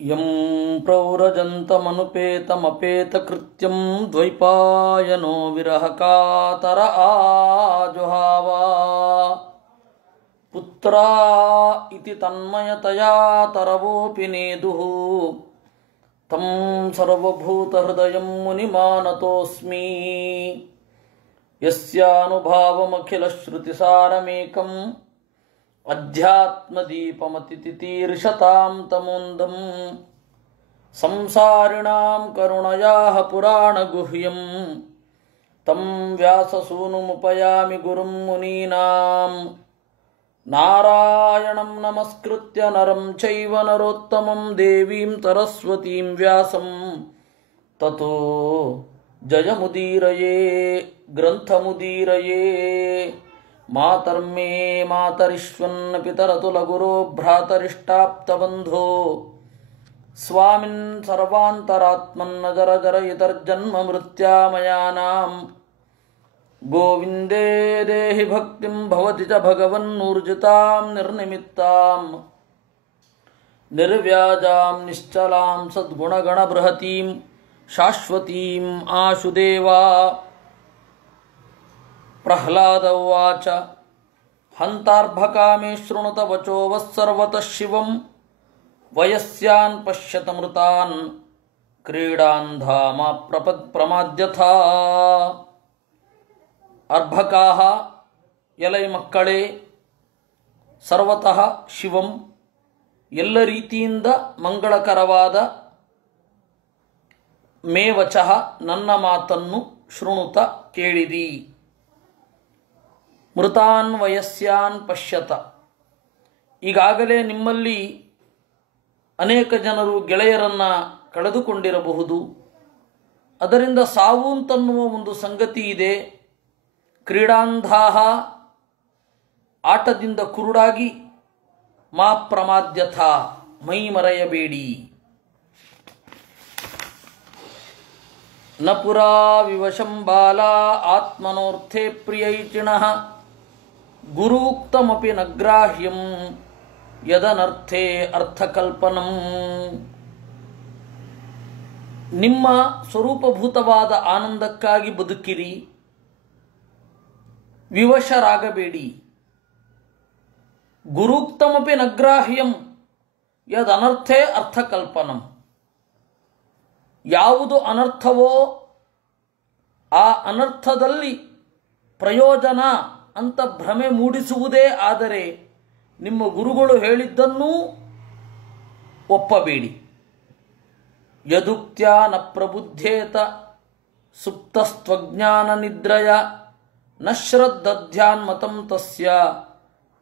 M ಪ್ರವ್ರಜಂತಮನುಪೇತಮಪೇತಕೃತ್ಯಂ ದ್ವೈಪಾಯನೋ ವಿರಹ ಕಾತರ ಆಜುಹಾವ ಪುತ್ರಾ ಇತಿ ತನ್ಮಯತಯಾ ತರವೋಪಿ ನೇದುಃ ತಂ ಸರ್ವಭೂತಹೃದಯಂ ಮುನಿಮಾನತೋಸ್ಮಿ ಯಸ್ಯಾನುಭಾವಮಖಿಲಶ್ರುತಿಸಾರಮೇಕಂ ಅಧ್ಯಾತ್ಮದೀಪಮತಿತಿತೀರ್ಷತಾಂ ತಮೋಂದಂ ಸಂಸಾರಿಣಾಂ ಕರುಣಯಾಃ ಪುರಾಣಗುಹ್ಯಂ ತಂ ವ್ಯಾಸಸೂನುಮುಪಯಾಮಿ ಗುರುಂ ಮುನೀನಾಂ ನಾರಾಯಣಂ ನಮಸ್ಕೃತ್ಯ ನರಂ ಚೈವ ನರೋತ್ತಮಂ ದೇವೀಂ ಸರಸ್ವತೀಂ ವ್ಯಾಸಂ ತತೋ ಜಯಮುದೀರಯೇ ಗ್ರಂಥಮುದೀರಯೇ ಮಾತರ್ಮೇ ಮಾತರಿಷ್ವನ್ನ ಪಿತರತುಲಗುರೋ ಭ್ರಾತರಿಷ್ಟಾಪ್ತಬಂಧೋ ಸ್ವಾಮಿನ್ ಸರ್ವಾಂತರಾತ್ಮನ್ನ ಜರ ಜರ ಇತರ್ಜನ್ಮ ಮೃತ್ಯಾಮಯಾನಾಂ ಗೋವಿಂದೇ ದೇಹಿ ಭಕ್ತಿಂ ಭವತಿ ಚ ಭಗವನ್ನೂರ್ಜಿತಾಂ ನಿರ್ನಿಮಿತ್ತಾಂ ನಿರ್ವ್ಯಾಜಾಂ ನಿಶ್ಚಲಾಂ ಸದ್ಗುಣಗಣಬೃಹತೀಂ ಶಾಶ್ವತೀಂ ಆಶುದೇವಾ ಪ್ರಹ್ಲಾದ ಉವಾಚ ಹಂತಾರ್ಭಕಾಮೇ ಶೃಣುತ ವಚೋ ವಸ್ಸರ್ವತಃ ಶಿವಂ ವಯಸ್ಯಾನ್ ಪಶ್ಯತ ಮೃತಾನ್ ಕ್ರೀಡಾನ್ ಧಾಮ ಪ್ರಮಾದ್ಯಥಾ. ಅರ್ಭಕಾಹ ಎಲೈ ಮಕ್ಕಳೇ, ಸರ್ವತಃ ಶಿವಂ ಎಲ್ಲ ರೀತಿಯಿಂದ ಮಂಗಳಕರವಾದ ಮೇ ವಚಃ ನನ್ನ ಮಾತನ್ನು ಶೃಣುತ ಕೇಳಿರಿ. ಮೃತಾನ್ ವಯಸ್ಯಾನ್ ಪಶ್ಯತ, ಈಗಾಗಲೇ ನಿಮ್ಮಲ್ಲಿ ಅನೇಕ ಜನರು ಗೆಳೆಯರನ್ನು ಕಳೆದುಕೊಂಡಿರಬಹುದು. ಅದರಿಂದ ಸಾವು ಅಂತನ್ನುವ ಒಂದು ಸಂಗತಿ ಇದೆ. ಕ್ರೀಡಾಂಧಾಹ, ಆಟದಿಂದ ಕುರುಡಾಗಿ, ಮಾ ಪ್ರಮಾದ್ಯಥ, ಮೈ ಮರೆಯಬೇಡಿ. ನ ಪುರಾ ವಿವಶಂ ಬಾಲಾ ಆತ್ಮನೋರ್ಥೇ ಪ್ರಿಯೈಚಿಣಃ ಗುರೂಕ್ತಮಪಿ ನ ಗ್ರಾಹ್ಯಂ ಯದನರ್ಥೇ ಅರ್ಥಕಲ್ಪನಂ. ನಿಮ್ಮ ಸ್ವರೂಪಭೂತವಾದ ಆನಂದಕ್ಕಾಗಿ ಬದುಕಿರಿ, ವಿವಶರಾಗಬೇಡಿ. ಗುರೂಕ್ತಮಪಿ ನ ಗ್ರಾಹ್ಯಂ ಯದನರ್ಥೇ ಅರ್ಥಕಲ್ಪನಂ. ಯಾವುದು ಅನರ್ಥವೋ ಆ ಅನರ್ಥದಲ್ಲಿ ಪ್ರಯೋಜನ ಅಂತ ಭ್ರಮೆ ಮೂಡಿಸುವುದೇ ಆದರೆ ನಿಮ್ಮ ಗುರುಗಳು ಹೇಳಿದ್ದನ್ನೂ ಒಪ್ಪಬೇಡಿ. ಯದುಕ್ತ್ಯಾ ನ ಪ್ರಬುದ್ಧೇತ ಸುಪ್ತಸ್ತ್ವಜ್ಞಾನ ನಿದ್ರಯ ನ ಶ್ರದ್ಧಧ್ಯಾನ್ಮತಂ ತಸ್ಯ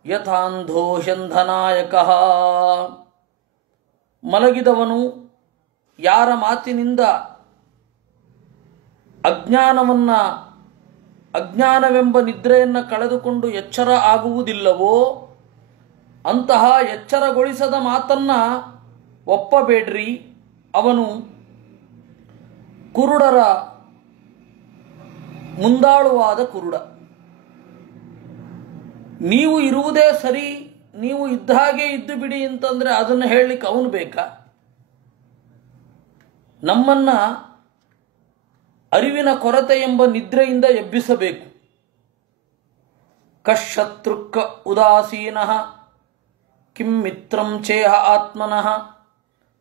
ಯಥಾಂಧೋ ಹ್ಯಂಧನಾಯಕಃ. ಮಲಗಿದವನು ಯಾರ ಮಾತಿನಿಂದ ಅಜ್ಞಾನವೆಂಬ ನಿದ್ರೆಯನ್ನು ಕಳೆದುಕೊಂಡು ಎಚ್ಚರ ಆಗುವುದಿಲ್ಲವೋ ಅಂತಹ ಎಚ್ಚರಗೊಳಿಸದ ಮಾತನ್ನ ಒಪ್ಪಬೇಡ್ರಿ. ಅವನು ಕುರುಡರ ಮುಂದಾಳುವಾದ ಕುರುಡ. ನೀವು ಇರುವುದೇ ಸರಿ, ನೀವು ಇದ್ದ ಹಾಗೆ ಇದ್ದು ಬಿಡಿ ಅಂತಂದರೆ ಅದನ್ನು ಹೇಳಲಿಕ್ಕೆ ಅವನು ಬೇಕಾ? ನಮ್ಮನ್ನ ಅರಿವಿನ ಕೊರತೆ ಎಂಬ ನಿದ್ರೆಯಿಂದ ಎಬ್ಬಿಸಬೇಕು. ಕಶತ್ರುಕ್ಕ ಉದಾಸೀನಃ ಕಿಂ ಮಿತ್ರಂ ಚೇಹ ಆತ್ಮನಃ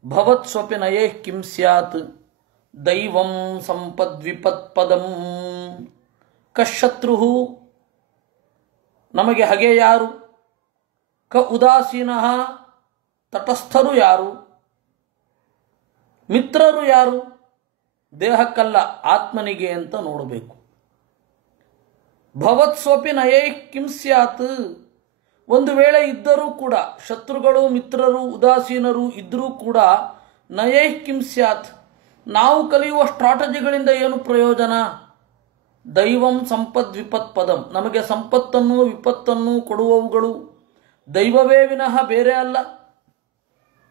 ಭವತ್ಸ್ವಪಿ ನಯೇಃ ಕಿಂ ಸ್ಯಾತ್ ದೈವಂ ಸಂಪದ್ವಿಪತ್ಪದಂ. ಕಶತ್ರು, ನಮಗೆ ಹಗೆ ಯಾರು? ಕ ಉದಾಸೀನಃ, ತಟಸ್ಥರು ಯಾರು? ಮಿತ್ರರು ಯಾರು? ದೇಹಕ್ಕಲ್ಲ, ಆತ್ಮನಿಗೆ ಅಂತ ನೋಡಬೇಕು. ಭವತ್ಸ್ವಪಿ ನಯೈಃ ಕಿಂ ಸ್ಯಾತ್, ಒಂದು ವೇಳೆ ಇದ್ದರೂ ಕೂಡ, ಶತ್ರುಗಳು ಮಿತ್ರರು ಉದಾಸೀನರು ಇದ್ದರೂ ಕೂಡ, ನಯೈಃ ಕಿಂ ಸ್ಯಾತ್, ನಾವು ಕಲಿಯುವ ಸ್ಟ್ರಾಟಜಿಗಳಿಂದ ಏನು ಪ್ರಯೋಜನ? ದೈವಂ ಸಂಪದ್ ವಿಪತ್ ಪದಂ, ನಮಗೆ ಸಂಪತ್ತನ್ನು ವಿಪತ್ತನ್ನು ಕೊಡುವವುಗಳು ದೈವವೇ ವಿನಃ ಬೇರೆ ಅಲ್ಲ.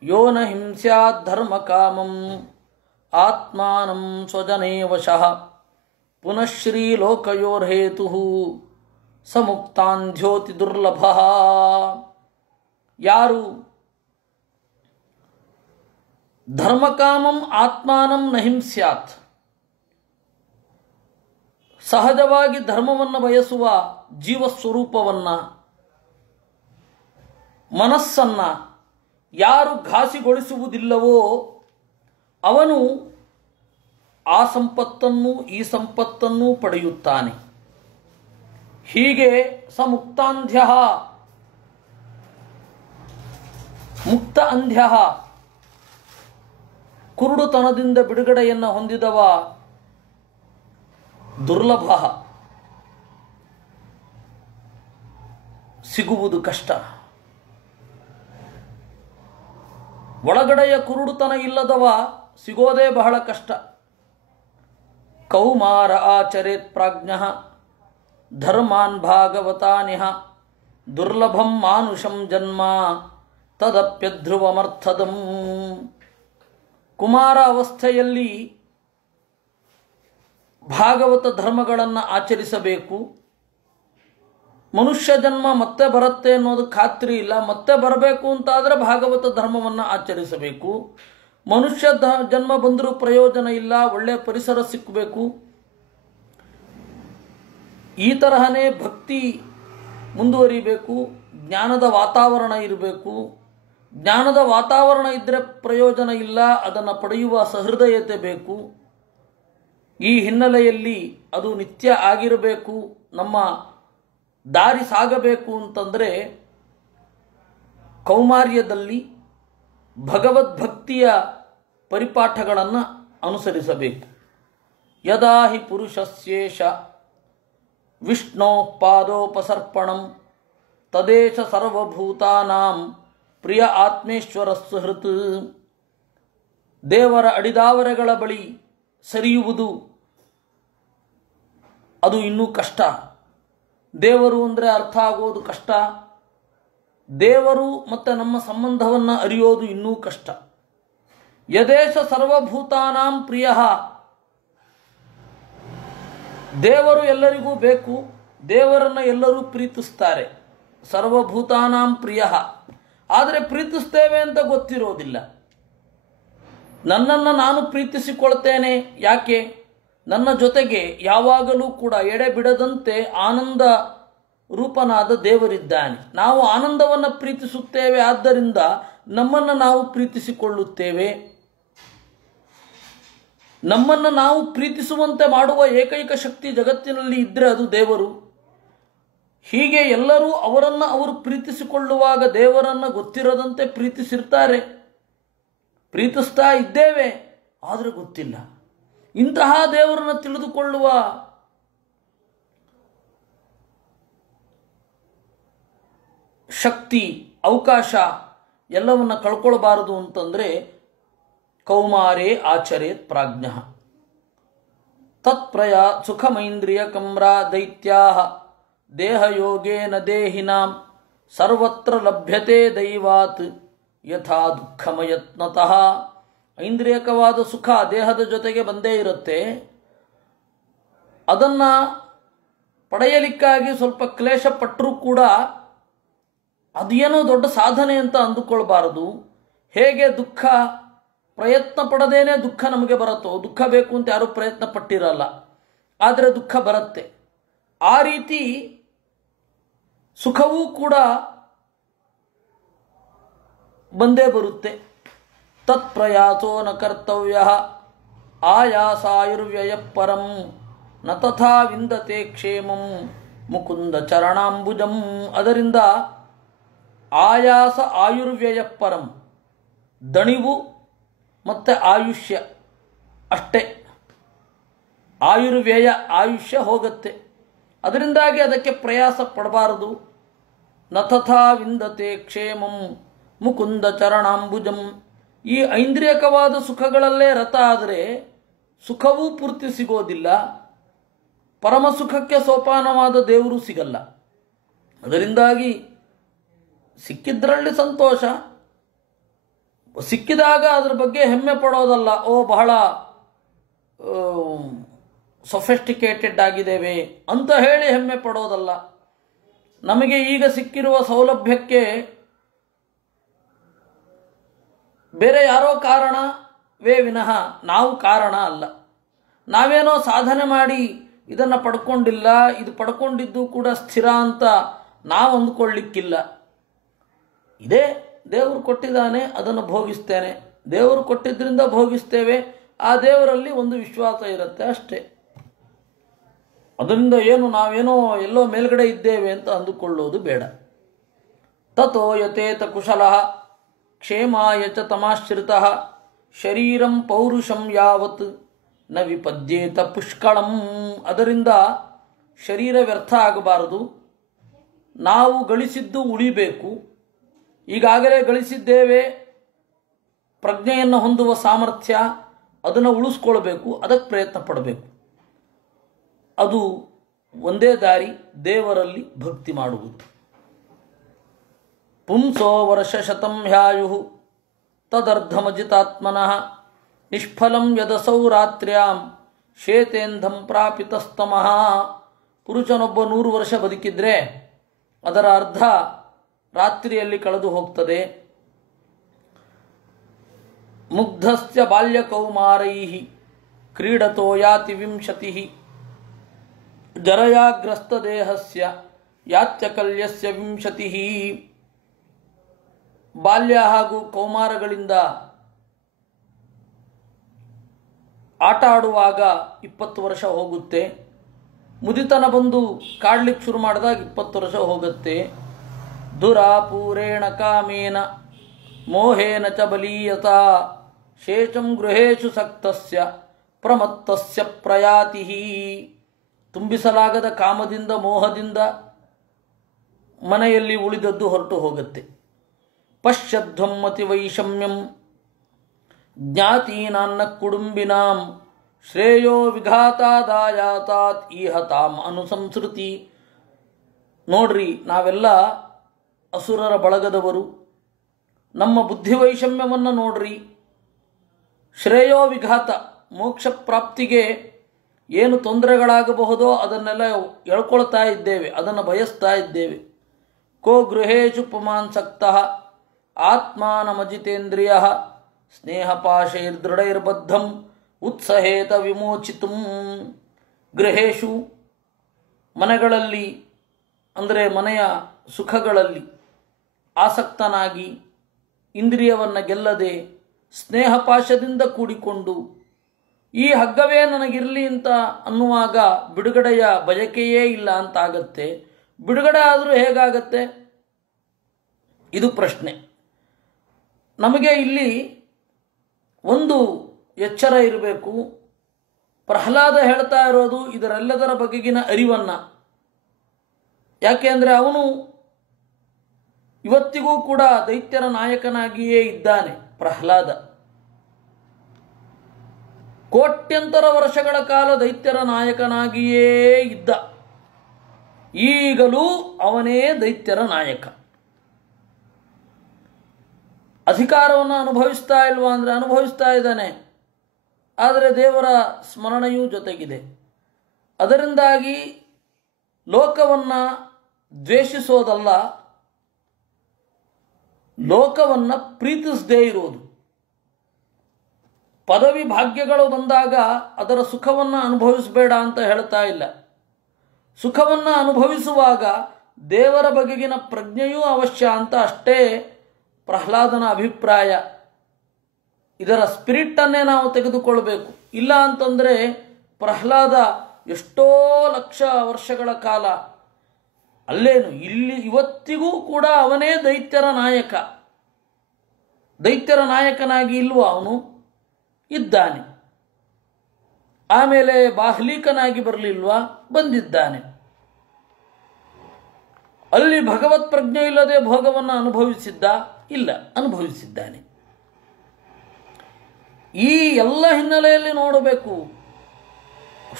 ಯೋ ನ ಹಿಂಸ್ಯಾತ್ ಧರ್ಮ ಕಾಮಂ ಆತ್ಮಾನಂ ಸ್ವಜನೇ ವಶಃ ಪುನಃ ಶ್ರೀ ಲೋಕಯೋರ್ಹೇತು ಸಮುಕ್ತಾಂಧ್ಯೋತಿ ದುರ್ಲಭ. ಯಾರು ಧರ್ಮಕಾಮಂ ಆತ್ಮಾನಂ ನಹಿಂ ಸ್ಯಾತ್. ಸಹಜವಾಗಿ ಧರ್ಮವನ್ನು ಬಯಸುವ ಜೀವಸ್ವರೂಪವನ್ನು, ಮನಸ್ಸನ್ನು ಯಾರು ಘಾಸಿಗೊಳಿಸುವುದಿಲ್ಲವೋ ಅವನು ಆ ಸಂಪತ್ತನ್ನು ಈ ಸಂಪತ್ತನ್ನು ಪಡೆಯುತ್ತಾನೆ. ಹೀಗೆ ಸಮುಕ್ತಾಂಧ್ಯ ಮುಕ್ತ ಅಂಧ್ಯ, ಕುರುಡುತನದಿಂದ ಬಿಡುಗಡೆಯನ್ನು ಹೊಂದಿದವ ದುರ್ಲಭ, ಸಿಗುವುದು ಕಷ್ಟ. ಒಳಗಡೆಯ ಕುರುಡುತನ ಇಲ್ಲದವ ಸಿಗೋದೇ ಬಹಳ ಕಷ್ಟ. ಕೌಮಾರ ಆಚರೇತ್ ಪ್ರಾಜ್ಞಃ ಧರ್ಮಾನ್ ಭಾಗವತಾನಿಹ ದುರ್ಲಭಂ ಮಾನುಷಂ ಜನ್ಮ ತದಪ್ಯಧ್ರುವಮರ್ಥದಂ. ಕುಮಾರ ಅವಸ್ಥೆಯಲ್ಲಿ ಭಾಗವತ ಧರ್ಮಗಳನ್ನು ಆಚರಿಸಬೇಕು. ಮನುಷ್ಯ ಜನ್ಮ ಮತ್ತೆ ಬರುತ್ತೆ ಅನ್ನೋದು ಖಾತ್ರಿ ಇಲ್ಲ. ಮತ್ತೆ ಬರಬೇಕು ಅಂತಾದರೆ ಭಾಗವತ ಧರ್ಮವನ್ನು ಆಚರಿಸಬೇಕು. ಮನುಷ್ಯ ಜನ್ಮ ಬಂದರೂ ಪ್ರಯೋಜನ ಇಲ್ಲ, ಒಳ್ಳೆಯ ಪರಿಸರ ಸಿಕ್ಕಬೇಕು. ಈ ತರಹನೇ ಭಕ್ತಿ ಮುಂದುವರಿಬೇಕು. ಜ್ಞಾನದ ವಾತಾವರಣ ಇರಬೇಕು. ಜ್ಞಾನದ ವಾತಾವರಣ ಇದ್ದರೆ ಪ್ರಯೋಜನ ಇಲ್ಲ, ಅದನ್ನು ಪಡೆಯುವ ಸಹೃದಯತೆ ಬೇಕು. ಈ ಹಿನ್ನೆಲೆಯಲ್ಲಿ ಅದು ನಿತ್ಯ ಆಗಿರಬೇಕು. ನಮ್ಮ ದಾರಿ ಸಾಗಬೇಕು ಅಂತಂದರೆ ಕೌಮಾರ್ಯದಲ್ಲಿ ಭಗವದ್ಭಕ್ತಿಯ ಪರಿಪಾಠಗಳನ್ನು ಅನುಸರಿಸಬೇಕು. ಯದಾ ಹಿ ಪುರುಷಸ್ಯೇಷ ವಿಷ್ಣೋ ಪಾದೋಪಸರ್ಪಣಂ ತದೇಶ ಸರ್ವಭೂತಾನಾಂ ಪ್ರಿಯ ಆತ್ಮೇಶ್ವರ ಸುಹೃತ್. ದೇವರ ಅಡಿದಾವರೆಗಳ ಬಳಿ ಸರಿಯುವುದು ಅದು ಇನ್ನೂ ಕಷ್ಟ. ದೇವರು ಅಂದರೆ ಅರ್ಥ ಆಗೋದು ಕಷ್ಟ. ದೇವರು ಮತ್ತು ನಮ್ಮ ಸಂಬಂಧವನ್ನು ಅರಿಯೋದು ಇನ್ನೂ ಕಷ್ಟ. ಯದೇಶ ಸರ್ವಭೂತಾನಾಂ ಪ್ರಿಯ, ದೇವರು ಎಲ್ಲರಿಗೂ ಬೇಕು. ದೇವರನ್ನು ಎಲ್ಲರೂ ಪ್ರೀತಿಸ್ತಾರೆ. ಸರ್ವಭೂತಾನಾಂ ಪ್ರಿಯ, ಆದರೆ ಪ್ರೀತಿಸ್ತೇವೆ ಅಂತ ಗೊತ್ತಿರೋದಿಲ್ಲ. ನನ್ನನ್ನು ನಾನು ಪ್ರೀತಿಸಿಕೊಳ್ತೇನೆ. ಯಾಕೆ? ನನ್ನ ಜೊತೆಗೆ ಯಾವಾಗಲೂ ಕೂಡ ಎಡೆ ಬಿಡದಂತೆ ಆನಂದ ರೂಪನಾದ ದೇವರಿದ್ದಾನೆ. ನಾವು ಆನಂದವನ್ನು ಪ್ರೀತಿಸುತ್ತೇವೆ, ಆದ್ದರಿಂದ ನಮ್ಮನ್ನು ನಾವು ಪ್ರೀತಿಸಿಕೊಳ್ಳುತ್ತೇವೆ. ನಮ್ಮನ್ನು ನಾವು ಪ್ರೀತಿಸುವಂತೆ ಮಾಡುವ ಏಕೈಕ ಶಕ್ತಿ ಜಗತ್ತಿನಲ್ಲಿ ಇದ್ದರೆ ಅದು ದೇವರು. ಹೀಗೆ ಎಲ್ಲರೂ ಅವರನ್ನು ಅವರು ಪ್ರೀತಿಸಿಕೊಳ್ಳುವಾಗ ದೇವರನ್ನು ಗೊತ್ತಿರದಂತೆ ಪ್ರೀತಿಸಿರ್ತಾರೆ. ಪ್ರೀತಿಸ್ತಾ ಇದ್ದೇವೆ, ಆದರೆ ಗೊತ್ತಿಲ್ಲ. ಇಂತಹ ದೇವರನ್ನು ತಿಳಿದುಕೊಳ್ಳುವ ಶಕ್ತಿ, ಅವಕಾಶ ಎಲ್ಲವನ್ನು ಕಳ್ಕೊಳ್ಬಾರದು ಅಂತಂದರೆ ಕೌಮಾರೇ ಆಚರೇತ್ ಪ್ರಾಜ್ಞಃ. ತತ್ಪ್ರಯಾ ಸುಖಮೈಂದ್ರಿಯ ಕಮ್ರಾ ದೈತ್ಯಾ ದೇಹಯೋಗೇನ ದೇಹಿನಾಂ ಸರ್ವತ್ರ ಲಭ್ಯತೆ ದೈವಾತ್ ಯಥಾ ದುಃಖಮಯತ್ನತಃ. ಐಂದ್ರಿಯಕವಾದ ಸುಖ ದೇಹದ ಜೊತೆಗೆ ಬಂದೇ ಇರುತ್ತೆ. ಅದನ್ನು ಪಡೆಯಲಿಕ್ಕಾಗಿ ಸ್ವಲ್ಪ ಕ್ಲೇಶ ಪಟ್ಟರೂ ಕೂಡ ಅದೇನೋ ದೊಡ್ಡ ಸಾಧನೆ ಅಂತ ಅಂದುಕೊಳ್ಬಾರದು. ಹೇಗೆ ದುಃಖ ಪ್ರಯತ್ನ ಪಡದೇನೆ ದುಃಖ ನಮಗೆ ಬರುತ್ತೋ, ದುಃಖ ಬೇಕು ಅಂತ ಯಾರೂ ಪ್ರಯತ್ನ ಪಟ್ಟಿರಲ್ಲ, ಆದರೆ ದುಃಖ ಬರುತ್ತೆ. ಆ ರೀತಿ ಸುಖವೂ ಕೂಡ ಬಂದೇ ಬರುತ್ತೆ. ತತ್ಪ್ರಯಾಸೋ ನ ಕರ್ತವ್ಯ ಆಯಾಸಾಯುರ್ವ್ಯಯ ಪರಂ ನ ತಥಾ ವಿಂದತೆ ಕ್ಷೇಮಂ ಮುಕುಂದ ಚರಣಾಂಬುಜಂ. ಅದರಿಂದ ಆಯಾಸ ಆಯುರ್ವ್ಯಯ ಪರಂ, ದಣಿವು ಮತ್ತು ಆಯುಷ್ಯ ಅಷ್ಟೇ. ಆಯುರ್ವ್ಯಯ, ಆಯುಷ್ಯ ಹೋಗುತ್ತೆ. ಅದರಿಂದಾಗಿ ಅದಕ್ಕೆ ಪ್ರಯಾಸ ಪಡಬಾರದು. ನ ತಥಾ ವಿಂದತೆ ಕ್ಷೇಮಂ ಮುಕುಂದ ಚರಣಾಂಬುಜಂ. ಈ ಐಂದ್ರಿಯಕವಾದ ಸುಖಗಳಲ್ಲೇ ರತ ಆದರೆ ಸುಖವೂ ಪೂರ್ತಿ ಸಿಗೋದಿಲ್ಲ. ಪರಮ ಸುಖಕ್ಕೆ ಸೋಪಾನವಾದ ದೇವರು ಸಿಗಲ್ಲ. ಅದರಿಂದಾಗಿ ಸಿಕ್ಕಿದ್ರಲ್ಲಿ ಸಂತೋಷ, ಸಿಕ್ಕಿದಾಗ ಅದರ ಬಗ್ಗೆ ಹೆಮ್ಮೆ ಪಡೋದಲ್ಲ. ಬಹಳ ಸೊಫೆಸ್ಟಿಕೇಟೆಡ್ ಆಗಿದ್ದೇವೆ ಅಂತ ಹೇಳಿ ಹೆಮ್ಮೆ ಪಡೋದಲ್ಲ. ನಮಗೆ ಈಗ ಸಿಕ್ಕಿರುವ ಸೌಲಭ್ಯಕ್ಕೆ ಬೇರೆ ಯಾರೋ ಕಾರಣ, ವೇ ವಿನಃ ನಾವು ಕಾರಣ ಅಲ್ಲ. ನಾವೇನೋ ಸಾಧನೆ ಮಾಡಿ ಇದನ್ನು ಪಡ್ಕೊಂಡಿಲ್ಲ, ಇದು ಪಡ್ಕೊಂಡಿದ್ದು ಕೂಡ ಸ್ಥಿರ ಅಂತ ನಾವು ಅಂದ್ಕೊಳ್ಳಿಕ್ಕಿಲ್ಲ. ಇದೇ ದೇವರು ಕೊಟ್ಟಿದ್ದಾನೆ, ಅದನ್ನು ಭೋಗಿಸ್ತೇನೆ, ದೇವರು ಕೊಟ್ಟಿದ್ದರಿಂದ ಭೋಗಿಸ್ತೇವೆ, ಆ ದೇವರಲ್ಲಿ ಒಂದು ವಿಶ್ವಾಸ ಇರುತ್ತೆ ಅಷ್ಟೇ. ಅದರಿಂದ ಏನು ನಾವೇನೋ ಎಲ್ಲೋ ಮೇಲ್ಗಡೆ ಇದ್ದೇವೆ ಅಂತ ಅಂದುಕೊಳ್ಳೋದು ಬೇಡ. ತಥೋ ಯತೇತ ಕುಶಲಃ ಕ್ಷೇಮಾಯ ಚ ತಮಾಶ್ರಿತಃ ಶರೀರಂ ಪೌರುಷಂ ಯಾವತ್ ನ ವಿಪದ್ಯೇತ ಪುಷ್ಕಳಂ. ಅದರಿಂದ ಶರೀರ ವ್ಯರ್ಥ ಆಗಬಾರದು, ನಾವು ಗಳಿಸಿದ್ದು ಉಳಿಬೇಕು. ಈಗಾಗಲೇ ಗಳಿಸಿದ್ದೇವೆ, ಪ್ರಜ್ಞೆಯನ್ನು ಹೊಂದುವ ಸಾಮರ್ಥ್ಯ, ಅದನ್ನು ಉಳಿಸ್ಕೊಳ್ಬೇಕು, ಅದಕ್ಕೆ ಪ್ರಯತ್ನ ಪಡಬೇಕು. ಅದು ಒಂದೇ ದಾರಿ, ದೇವರಲ್ಲಿ ಭಕ್ತಿ ಮಾಡುವುದು. ಪುಂಸೋ ವರ್ಷಶತಂ ಹ್ಯಾಯು ತದರ್ಧಮಜಿತಾತ್ಮನಃ ನಿಷ್ಫಲಂ ಯದಸೌ ರಾತ್ರ್ಯಾಂ ಶೇತೇಂಧಂ ಪ್ರಾಪಿತಸ್ತಮಃ. ಪುರುಷನೊಬ್ಬ 100 ವರ್ಷ ಬದುಕಿದ್ರೆ ಅದರ ಅರ್ಧ ರಾತ್ರಿಯಲ್ಲಿ ಕಳೆದು ಹೋಗ್ತದೆ. ಮುಗ್ಧಸ್ಯ ಬಾಲ್ಯಕೌಮಾರೈಃ ಕ್ರೀಡತೋ ಯಾತಿ 20 ಜರಯಾಗ್ರಸ್ತ ದೇಹಸ್ಯ ಯಾತ್ಯಕಲ್ಯಸ್ಯ 20. ಬಾಲ್ಯ ಹಾಗೂ ಕೌಮಾರಗಳಿಂದ ಆಟ ಆಡುವಾಗ 20 ವರ್ಷ ಹೋಗುತ್ತೆ. ಮುದಿತನ ಬಂದು ಕಾಡ್ಲಿಕ್ಕೆ ಶುರು ಮಾಡಿದಾಗ 20 ವರ್ಷ ಹೋಗುತ್ತೆ. ದುರಾಪೂರೇಣ ಕಾಮೇನ ಮೋಹೇನ ಚ ಬಲೀಯತ ಶೇಷಂ ಗೃಹೇಶು ಸಕ್ತಸ್ಯ ಪ್ರಮತ್ತಸ್ಯ ಪ್ರಯಾತಿ. ತುಂಬಿಸಲಾಗದ ಕಾಮದಿಂದ, ಮೋಹದಿಂದ ಮನೆಯಲ್ಲಿ ಉಳಿದದ್ದು ಹೊರಟು ಹೋಗುತ್ತೆ. ಪಶ್ಯಧ್ವಮ್ಮತಿ ವೈಷಮ್ಯಂ ಜ್ಞಾತೀನಾನ್ನ ಕುಡುಂಬಿನಾಂ ಶ್ರೇಯೋ ವಿಘಾತಾದಾಯಾತಾತ್ ಈಹತಾಂ ಅನುಸಂಸ್ಕೃತಿ. ನೋಡ್ರಿ, ನಾವೆಲ್ಲ ಅಸುರರ ಬಳಗದವರು, ನಮ್ಮ ಬುದ್ಧಿವೈಷಮ್ಯವನ್ನು ನೋಡ್ರಿ. ಶ್ರೇಯೋ ವಿಘಾತ, ಮೋಕ್ಷ ಪ್ರಾಪ್ತಿಗೆ ಏನು ತೊಂದರೆಗಳಾಗಬಹುದೋ ಅದನ್ನೆಲ್ಲ ಎಳ್ಕೊಳ್ತಾ ಇದ್ದೇವೆ, ಅದನ್ನು ಬಯಸ್ತಾ ಇದ್ದೇವೆ. ಕೋ ಗೃಹೇಶು ಪುಮಾನ್ಸಕ್ತಃ ಆತ್ಮಾನಮಜಿತೇಂದ್ರಿಯ ಸ್ನೇಹಪಾಶೈರ್ದೃಢೈರ್ಬದ್ಧಂ ಉತ್ಸಹೇತ ವಿಮೋಚಿತುಂ. ಗೃಹೇಶು, ಮನೆಗಳಲ್ಲಿ ಅಂದರೆ ಮನೆಯ ಸುಖಗಳಲ್ಲಿ ಆಸಕ್ತನಾಗಿ ಇಂದ್ರಿಯವನ್ನು ಗೆಲ್ಲದೆ ಸ್ನೇಹಪಾಶದಿಂದ ಕೂಡಿಕೊಂಡು ಈ ಹಗ್ಗವೇ ನನಗಿರಲಿ ಅಂತ ಅನ್ನುವಾಗ ಬಿಡುಗಡೆಯ ಬಯಕೆಯೇ ಇಲ್ಲ ಅಂತಾಗತ್ತೆ. ಬಿಡುಗಡೆ ಆದರೂ ಹೇಗಾಗತ್ತೆ? ಇದು ಪ್ರಶ್ನೆ. ನಮಗೆ ಇಲ್ಲಿ ಒಂದು ಎಚ್ಚರ ಇರಬೇಕು. ಪ್ರಹ್ಲಾದ ಹೇಳ್ತಾ ಇರೋದು ಇದರೆಲ್ಲದರ ಬಗೆಗಿನ ಅರಿವನ್ನು. ಯಾಕೆಂದರೆ ಅವನು ಇವತ್ತಿಗೂ ಕೂಡ ದೈತ್ಯರ ನಾಯಕನಾಗಿಯೇ ಇದ್ದಾನೆ. ಪ್ರಹ್ಲಾದ ಕೋಟ್ಯಂತರ ವರ್ಷಗಳ ಕಾಲ ದೈತ್ಯರ ನಾಯಕನಾಗಿಯೇ ಇದ್ದ. ಈಗಲೂ ಅವನೇ ದೈತ್ಯರ ನಾಯಕ. ಅಧಿಕಾರವನ್ನು ಅನುಭವಿಸ್ತಾ ಇಲ್ವಾ ಅಂದರೆ ಅನುಭವಿಸ್ತಾ ಇದ್ದಾನೆ, ಆದರೆ ದೇವರ ಸ್ಮರಣೆಯೂ ಜೊತೆಗಿದೆ. ಅದರಿಂದಾಗಿ ಲೋಕವನ್ನು ದ್ವೇಷಿಸೋದಲ್ಲ, ಲೋಕವನ್ನು ಪ್ರೀತಿಸದೇ ಇರೋದು. ಪದವಿ ಭಾಗ್ಯಗಳು ಬಂದಾಗ ಅದರ ಸುಖವನ್ನು ಅನುಭವಿಸಬೇಡ ಅಂತ ಹೇಳ್ತಾ ಇಲ್ಲ. ಸುಖವನ್ನು ಅನುಭವಿಸುವಾಗ ದೇವರ ಬಗೆಗಿನ ಪ್ರಜ್ಞೆಯೂ ಅವಶ್ಯ ಅಂತ ಅಷ್ಟೇ ಪ್ರಹ್ಲಾದನ ಅಭಿಪ್ರಾಯ. ಇದರ ಸ್ಪಿರಿಟನ್ನೇ ನಾವು ತೆಗೆದುಕೊಳ್ಬೇಕು. ಇಲ್ಲ ಅಂತಂದರೆ ಪ್ರಹ್ಲಾದ ಎಷ್ಟೋ ಲಕ್ಷ ವರ್ಷಗಳ ಕಾಲ ಅಲ್ಲೇನು ಇಲ್ಲಿ ಇವತ್ತಿಗೂ ಕೂಡ ಅವನೇ ದೈತ್ಯರ ನಾಯಕ. ದೈತ್ಯರ ನಾಯಕನಾಗಿ ಇಲ್ವಾ ಅವನು? ಇದ್ದಾನೆ. ಆಮೇಲೆ ಬಾಹ್ಲೀಕನಾಗಿ ಬರಲಿಲ್ವಾ? ಬಂದಿದ್ದಾನೆ. ಅಲ್ಲಿ ಭಗವತ್ ಪ್ರಜ್ಞೆ ಇಲ್ಲದೆ ಭೋಗವನ್ನು ಅನುಭವಿಸಿದ್ದ? ಇಲ್ಲ, ಅನುಭವಿಸಿದ್ದಾನೆ. ಈ ಎಲ್ಲ ಹಿನ್ನೆಲೆಯಲ್ಲಿ ನೋಡಬೇಕು.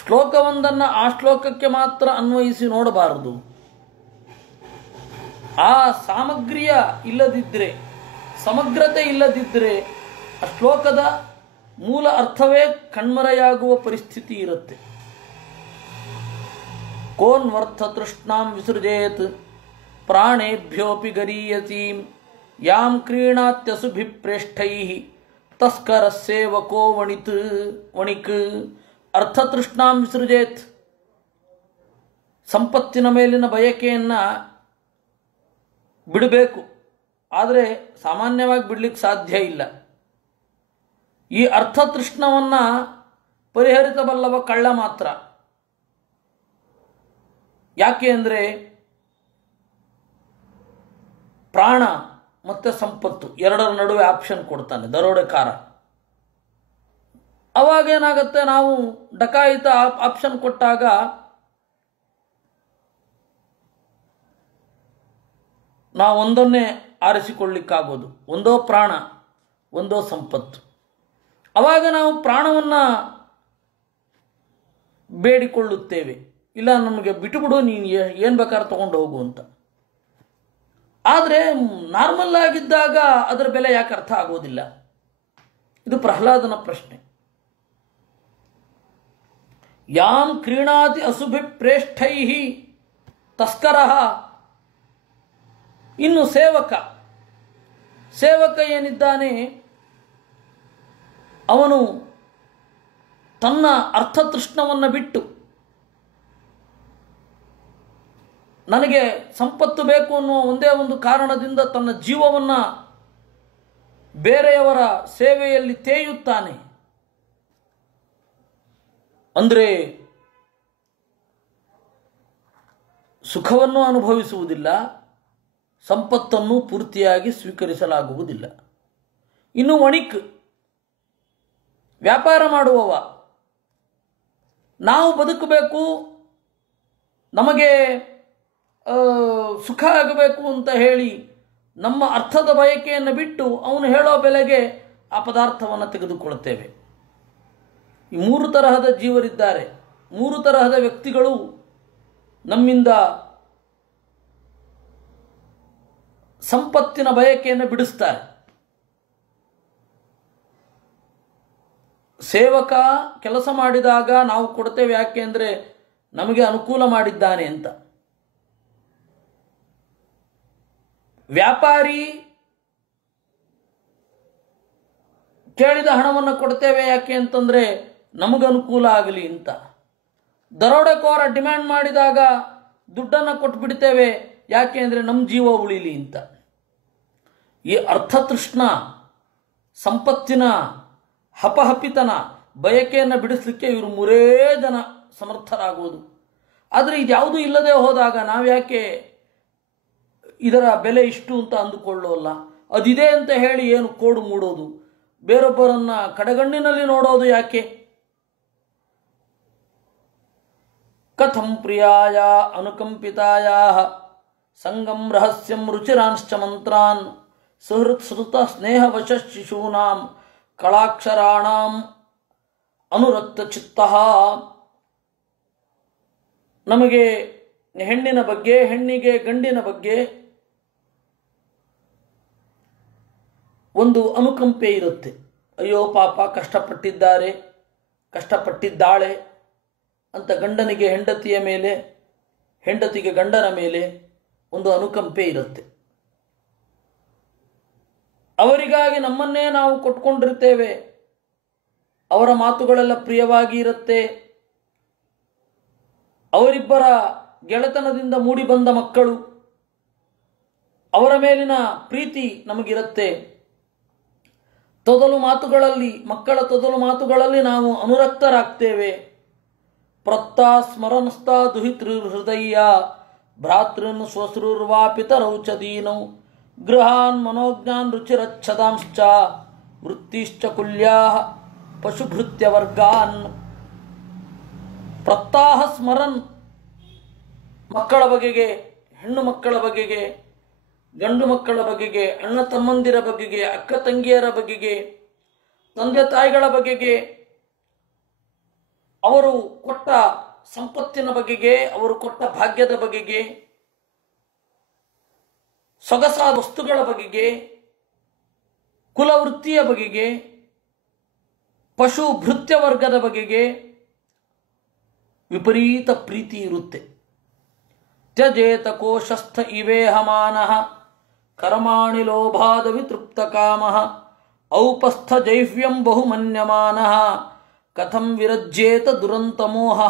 ಶ್ಲೋಕವೊಂದನ್ನು ಆ ಶ್ಲೋಕಕ್ಕೆ ಮಾತ್ರ ಅನ್ವಯಿಸಿ ನೋಡಬಾರದು. ಆ ಸಾಮಗ್ರಿಯ ಇಲ್ಲದಿದ್ದರೆ, ಸಮಗ್ರತೆ ಇಲ್ಲದಿದ್ದರೆ ಆ ಶ್ಲೋಕದ ಮೂಲ ಅರ್ಥವೇ ಕಣ್ಮರೆಯಾಗುವ ಪರಿಸ್ಥಿತಿ ಇರುತ್ತೆ. ಕೋನ್ವರ್ಥ ತೃಷ್ಣಾಂ ವಿಸೃಜೇತ್ ಪ್ರಾಣೇಭ್ಯೋಪಿ ಗರೀಯಸೀಂ ಯಾಂ ಕ್ರೀಣಾತ್ಯಸುಭಿಪ್ರೇಷ್ಠೈಃ ತಸ್ಕರ ಸೇವಕೋ ವಣಿಕ್ ಅರ್ಥತೃಷ್ಣಾಂ ವಿಸೃಜೇತ್. ಸಂಪತ್ತಿನ ಮೇಲಿನ ಬಯಕೆಯನ್ನು ಬಿಡಬೇಕು, ಆದರೆ ಸಾಮಾನ್ಯವಾಗಿ ಬಿಡಲಿಕ್ಕೆ ಸಾಧ್ಯ ಇಲ್ಲ. ಈ ಅರ್ಥತೃಷ್ಣವನ್ನು ಪರಿಹರಿಸಬಲ್ಲವ ಕಳ್ಳ ಮಾತ್ರ. ಯಾಕೆ ಅಂದರೆ ಪ್ರಾಣ ಮತ್ತು ಸಂಪತ್ತು ಎರಡರ ನಡುವೆ ಆಪ್ಷನ್ ಕೊಡ್ತಾನೆ ದರೋಡೆಕಾರ. ಅವಾಗೇನಾಗುತ್ತೆ, ನಾವು ಡಕಾಯಿತ ಆಪ್ಷನ್ ಕೊಟ್ಟಾಗ ನಾವು ಒಂದನ್ನೇ ಆರಿಸಿಕೊಳ್ಳಿಕ್ಕಾಗೋದು, ಒಂದೋ ಪ್ರಾಣ ಒಂದೋ ಸಂಪತ್ತು. ಆವಾಗ ನಾವು ಪ್ರಾಣವನ್ನು ಬೇಡಿಕೊಳ್ಳುತ್ತೇವೆ, ಇಲ್ಲ ನಮಗೆ ಬಿಟ್ಟುಬಿಡು, ನೀನು ಏನು ಬೇಕಾದ್ರೆ ತಗೊಂಡು ಹೋಗು ಅಂತ. ಆದರೆ ನಾರ್ಮಲ್ ಆಗಿದ್ದಾಗ ಅದರ ಬೆಲೆ ಯಾಕೆ ಅರ್ಥ ಆಗೋದಿಲ್ಲ? ಇದು ಪ್ರಹ್ಲಾದನ ಪ್ರಶ್ನೆ. ಯಾಂ ಕ್ರೀಣಾತಿ ಅಸುಭಿ ಪ್ರೇಷ್ಠೈ ತಸ್ಕರ. ಇನ್ನು ಸೇವಕ ಏನಿದ್ದಾನೆ ಅವನು ತನ್ನ ಅರ್ಥತೃಷ್ಣವನ್ನು ಬಿಟ್ಟು ನನಗೆ ಸಂಪತ್ತು ಬೇಕು ಅನ್ನುವ ಒಂದೇ ಒಂದು ಕಾರಣದಿಂದ ತನ್ನ ಜೀವವನ್ನು ಬೇರೆಯವರ ಸೇವೆಯಲ್ಲಿ ತೇಯುತ್ತಾನೆ. ಅಂದರೆ ಸುಖವನ್ನು ಅನುಭವಿಸುವುದಿಲ್ಲ, ಸಂಪತ್ತನ್ನು ಪೂರ್ತಿಯಾಗಿ ಸ್ವೀಕರಿಸಲಾಗುವುದಿಲ್ಲ. ಇನ್ನು ವಣಿಕ್ ವ್ಯಾಪಾರ ಮಾಡುವವ, ನಾವು ಬದುಕಬೇಕು, ನಮಗೆ ಸುಖ ಆಗಬೇಕು ಅಂತ ಹೇಳಿ ನಮ್ಮ ಅರ್ಥದ ಬಯಕೆಯನ್ನು ಬಿಟ್ಟು ಅವನು ಹೇಳೋ ಬೆಲೆಗೆ ಆ ಪದಾರ್ಥವನ್ನು ತೆಗೆದುಕೊಳ್ಳುತ್ತೇವೆ. ಈ ಮೂರು ತರಹದ ಜೀವರಿದ್ದಾರೆ. ಮೂರು ತರಹದ ವ್ಯಕ್ತಿಗಳು ನಮ್ಮಿಂದ ಸಂಪತ್ತಿನ ಬಯಕೆಯನ್ನು ಬಿಡಿಸ್ತಾರೆ. ಸೇವಕ ಕೆಲಸ ಮಾಡಿದಾಗ ನಾವು ಕೊಡ್ತೇವೆ, ಯಾಕೆ ಅಂದರೆ ನಮಗೆ ಅನುಕೂಲ ಮಾಡಿದ್ದಾನೆ ಅಂತ. ವ್ಯಾಪಾರಿ ಕೇಳಿದ ಹಣವನ್ನು ಕೊಡ್ತೇವೆ, ಯಾಕೆ ಅಂತಂದರೆ ನಮಗನುಕೂಲ ಆಗಲಿ ಅಂತ. ದರೋಡೆಕೋರ ಡಿಮ್ಯಾಂಡ್ ಮಾಡಿದಾಗ ದುಡ್ಡನ್ನು ಕೊಟ್ಬಿಡ್ತೇವೆ, ಯಾಕೆ ಅಂದರೆ ನಮ್ಮ ಜೀವ ಉಳಿಲಿ ಅಂತ. ಈ ಅರ್ಥತೃಷ್ಣ, ಸಂಪತ್ತಿನ ಹಪಹಪಿತನ ಬಯಕೆಯನ್ನು ಬಿಡಿಸಲಿಕ್ಕೆ ಇವರು ಮೂರೇ ಜನ ಸಮರ್ಥರಾಗುವುದು. ಆದರೆ ಇದ್ಯಾವುದೂ ಇಲ್ಲದೆ ಹೋದಾಗ ನಾವ್ಯಾಕೆ ಇದರ ಬೆಲೆ ಇಷ್ಟು ಅಂತ ಅಂದುಕೊಳ್ಳೋಲ್ಲ? ಅದಿದೆ ಅಂತ ಹೇಳಿ ಏನು ಕೋಡು ಮೂಡೋದು, ಬೇರೊಬ್ಬರನ್ನು ಕಡೆಗಣ್ಣಿನಲ್ಲಿ ನೋಡೋದು ಯಾಕೆ? ಕಥಂ ಪ್ರಿಯಾಯ ಅನುಕಂಪಿತಾಯ ಸಂಗಂ ರಹಸ್ಯಂ ರುಚಿರಾಂಶ್ಚ ಮಂತ್ರಾನ್ ಸುಹೃತ್ ಶ್ರುತ ಸ್ನೇಹವಶ ಶಿಶೂನಾಂ ಕಳಾಕ್ಷರಾಣಾಂ ಅನುರಕ್ತ ಚಿತ್ತ. ನಮಗೆ ಹೆಣ್ಣಿನ ಬಗ್ಗೆ, ಹೆಣ್ಣಿಗೆ ಗಂಡಿನ ಬಗ್ಗೆ ಒಂದು ಅನುಕಂಪೆ ಇರುತ್ತೆ. ಅಯ್ಯೋ ಪಾಪ ಕಷ್ಟಪಟ್ಟಿದ್ದಾರೆ, ಕಷ್ಟಪಟ್ಟಿದ್ದಾಳೆ ಅಂತ ಗಂಡನಿಗೆ ಹೆಂಡತಿಯ ಮೇಲೆ, ಹೆಂಡತಿಗೆ ಗಂಡನ ಮೇಲೆ ಒಂದು ಅನುಕಂಪೆ ಇರುತ್ತೆ. ಅವರಿಗಾಗಿ ನಮ್ಮನ್ನೇ ನಾವು ಕೊಟ್ಕೊಂಡಿರ್ತೇವೆ, ಅವರ ಮಾತುಗಳೆಲ್ಲ ಪ್ರಿಯವಾಗಿ ಇರುತ್ತೆ. ಅವರಿಬ್ಬರ ಗೆಳೆತನದಿಂದ ಮೂಡಿ ಬಂದ ಮಕ್ಕಳು, ಅವರ ಮೇಲಿನ ಪ್ರೀತಿ ನಮಗಿರುತ್ತೆ. ಮಕ್ಕಳ ತೊದಲು ಮಾತುಗಳಲ್ಲಿ ನಾವು ಅನುರಕ್ತರಾಗ್ತೇವೆ. ಪ್ರತ್ತಾ ಸ್ಮರಣಸ್ತಾ ದುಹಿತೃ ಹೃದಯ ಭ್ರಾತೃನ್ ಸ್ವಶ್ರುರ್ವಾ ಪಿತರೌ ಚ ದೀನೌ ಗೃಹಾನ್ ಮನೋಜ್ಞಾನ್ ರುಚಿರಚ್ಛದಾಂಶ್ಚ ವೃತ್ತಿಶ್ಚ ಕುಲ್ಯಾಃ ಪಶುಭೃತ್ಯವರ್ಗಾನ್. ಪ್ರತ್ತಾಹ ಸ್ಮರನ್, ಮಕ್ಕಳ ಬಗೆಗೆ, ಹೆಣ್ಣು ಮಕ್ಕಳ ಬಗೆಗೆ, ಗಂಡು ಮಕ್ಕಳ ಬಗೆಗೆ, ಅಣ್ಣ ತಮ್ಮಂದಿರ ಬಗೆಗೆ, ಅಕ್ಕ ತಂಗಿಯರ ಬಗೆಗೆ, ತಂದೆ ತಾಯಿಗಳ ಬಗೆಗೆ, ಅವರು ಕೊಟ್ಟ ಸಂಪತ್ತಿನ ಬಗೆಗೆ, ಅವರು ಕೊಟ್ಟ ಭಾಗ್ಯದ ಬಗೆಗೆ, ಸೊಗಸಾದ ವಸ್ತುಗಳ ಬಗೆಗೆ, ಕುಲವೃತ್ತಿಯ ಬಗೆಗೆ, ಪಶು ಭೃತ್ಯ ವರ್ಗದ ಬಗೆಗೆ ವಿಪರೀತ ಪ್ರೀತಿ ಇರುತ್ತೆ. ತ್ಯಜೇತ ಕೋಶಸ್ಥ ಇವೇಹ ಮಾನಃ ಕರ್ಮಾಣಿ ಲೋಭಾದ ವಿತೃಪ್ತ ಕಾಮಃ ಔಪಸ್ಥ ಜೈವ್ಯಂ ಬಹುಮನ್ಯಮಾನಃ ಕಥಂ ವಿರಜ್ಯೇತ ದುರಂತಮೋಹ.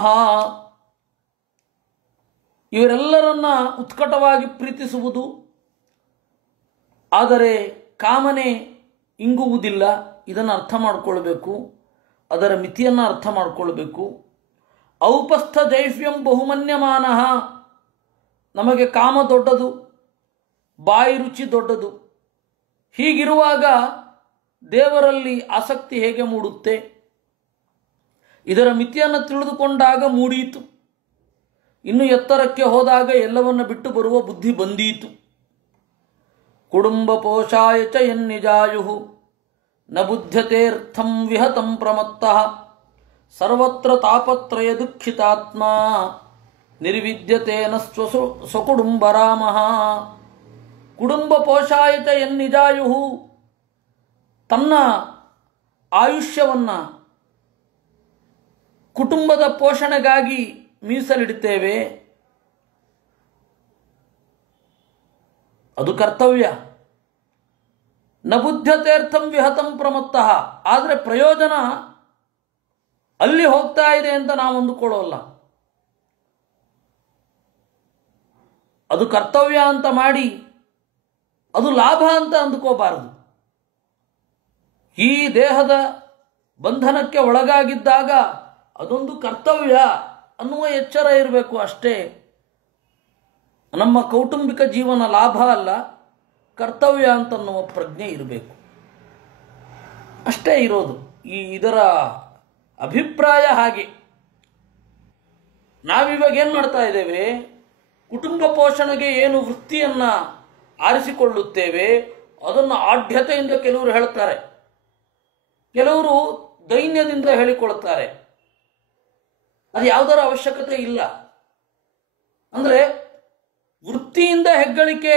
ಇವರೆಲ್ಲರನ್ನ ಉತ್ಕಟವಾಗಿ ಪ್ರೀತಿಸುವುದು, ಆದರೆ ಕಾಮನೆ ಇಂಗುವುದಿಲ್ಲ. ಇದನ್ನು ಅರ್ಥ ಮಾಡಿಕೊಳ್ಬೇಕು, ಅದರ ಮಿತಿಯನ್ನು ಅರ್ಥ ಮಾಡಿಕೊಳ್ಬೇಕು. ಔಪಸ್ಥ ಜೈವ್ಯಂ ಬಹುಮನ್ಯಮಾನಃ, ನಮಗೆ ಕಾಮ ದೊಡ್ಡದು, ಬಾಯಿ ರುಚಿ ದೊಡ್ಡದು. ಹೀಗಿರುವಾಗ ದೇವರಲ್ಲಿ ಆಸಕ್ತಿ ಹೇಗೆ ಮೂಡುತ್ತೆ? ಇದರ ಮಿತಿಯನ್ನು ತಿಳಿದುಕೊಂಡಾಗ ಮೂಡೀತು. ಇನ್ನು ಎತ್ತರಕ್ಕೆ ಹೋದಾಗ ಎಲ್ಲವನ್ನ ಬಿಟ್ಟು ಬರುವ ಬುದ್ಧಿ ಬಂದೀತು. ಕುಟುಂಬ ಪೋಷಾಯ ಚ ಯನ್ನಿಜಾಯು ನ ಬುಧ್ಯತೇರ್ಥಂ ವಿಹತಂ ಪ್ರಮತ್ತಃ ಸರ್ವತ್ರ ತಾಪತ್ರಯ ದುಃಖಿತಾತ್ಮ ನಿರ್ವಿದ್ಯತೇನ ಸ್ವಕುಟುಂಬರಾಮಃ. ಕುಟುಂಬ ಪೋಷಾಯ ಚ ಯನ್ನಿಜಾಯು, ತನ್ನ ಆಯುಷ್ಯವನ್ನು ಕುಟುಂಬದ ಪೋಷಣೆಗಾಗಿ ಮೀಸಲಿಡುತ್ತೇವೆ, ಅದು ಕರ್ತವ್ಯ. ನ ಬುದ್ಧತೇರ್ಥಂ ವಿಹತಂ ಪ್ರಮತ್ತಃ, ಆದರೆ ಪ್ರಯೋಜನ ಅಲ್ಲಿ ಹೋಗ್ತಾ ಇದೆ ಅಂತ ನಾವು ಅಂದುಕೊಳ್ಳೋಲ್ಲ. ಅದು ಕರ್ತವ್ಯ ಅಂತ ಮಾಡಿ ಅದು ಲಾಭ ಅಂತ ಅಂದುಕೋಬಾರದು. ಈ ದೇಹದ ಬಂಧನಕ್ಕೆ ಒಳಗಾಗಿದ್ದಾಗ ಅದೊಂದು ಕರ್ತವ್ಯ ಅನ್ನುವ ಎಚ್ಚರ ಇರಬೇಕು ಅಷ್ಟೇ. ನಮ್ಮ ಕೌಟುಂಬಿಕ ಜೀವನ ಲಾಭ ಅಲ್ಲ, ಕರ್ತವ್ಯ ಅಂತನ್ನುವ ಪ್ರಜ್ಞೆ ಇರಬೇಕು. ಅಷ್ಟೇ ಇರೋದು. ಇದರ ಅಭಿಪ್ರಾಯ ಹಾಗೆ. ನಾವಿವಾಗ ಏನು ಮಾಡ್ತಾ ಇದ್ದೇವೆ? ಕುಟುಂಬ ಪೋಷಣೆಗೆ ಏನು ವೃತ್ತಿಯನ್ನು ಆರಿಸಿಕೊಳ್ಳುತ್ತೇವೆ ಅದನ್ನು ಆಢ್ಯತೆಯಿಂದ ಕೆಲವರು ಹೇಳ್ತಾರೆ, ಕೆಲವರು ದೈನ್ಯದಿಂದ ಹೇಳಿಕೊಳ್ಳುತ್ತಾರೆ. ಅದು ಯಾವುದರ ಅವಶ್ಯಕತೆ ಇಲ್ಲ. ಅಂದರೆ ವೃತ್ತಿಯಿಂದ ಹೆಗ್ಗಳಿಕೆ